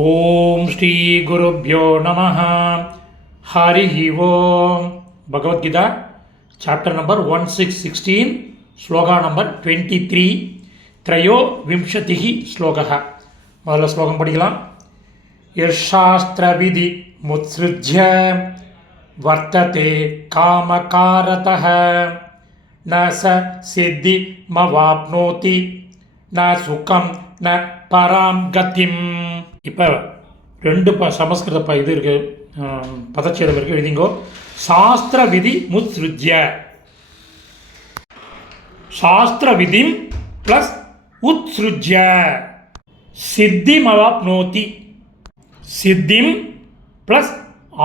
ஓம் ஸ்ரீ குருப்பியோ நம ஹரி ஓம் Bhagavadgita chapter number one six sixteen shloka number twenty three த்ரயோ விம்சதிகி ஸ்லோகா முதல்ல ஸ்லோகம் படிக்கலாம். யஷாஸ்திரவிதி முத்ஸ்ருஜ்ய வர்த்ததே காமகாரத ந ச சித்தி மவாப்னோதி ந சுகம் ந பராம் கதிம் இப்போ ரெண்டு ப சமஸ்கிருத ப இது இருக்குது பதச்சேதம் இருக்குது எழுதிங்கோ. சாஸ்திர விதி முத்ருஜ்ய. சாஸ்திர விதிம் ப்ளஸ் உத்ஸ்ருஜ்ய சித்திமவாப்னோதி சித்திம் ப்ளஸ்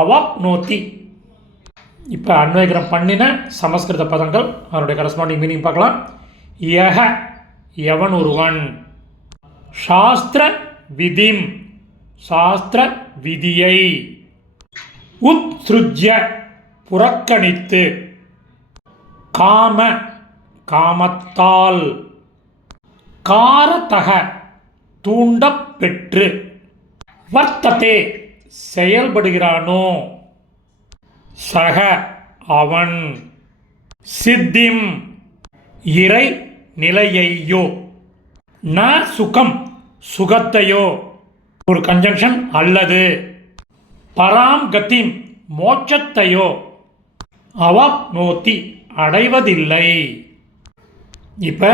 அவாப்னோதி. இப்போ அன்வயகரம் பண்ணின சமஸ்கிருத பதங்கள் அதனுடைய கரஸ்பாண்டிங் மீனிங் பார்க்கலாம். யக எவன் ஒருவன் சாஸ்திர விதிம் சாஸ்திர விதியை உத்ஸ்ருஜ்ய புறக்கணித்து காம காமத்தால் காரத்தக தூண்டப்பெற்று வர்த்ததே செயல்படுகிறானோ? சக அவன் சித்திம் இறை நிலையையோ ந சுகம் சுகத்தையோ ஒரு கன்ஜங்ஷன் அல்லது. பராம் கத்திம் மோட்சத்தையோ அவாப் நோத்தி அடைவதில்லை. இப்போ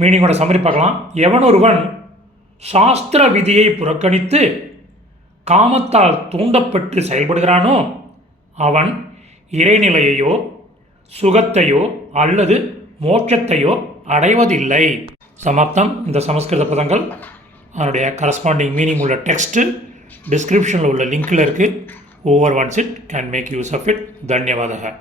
மீனிங்கோட சம்மரி பார்க்கலாம். எவன் ஒருவன் சாஸ்திர விதியை புறக்கணித்து காமத்தால் தூண்டப்பட்டு செயல்படுகிறானோ அவன் இறைநிலையையோ சுகத்தையோ அல்லது மோட்சத்தையோ அடைவதில்லை. சமாப்தம். இந்த சமஸ்கிருத பதங்கள் அதனுடைய கரஸ்பாண்டிங் மீனிங் உள்ள டெக்ஸ்ட்டு டிஸ்கிரிப்ஷனில் உள்ள லிங்க்கில் இருக்குது over once it can make use of it தன்யவாதக.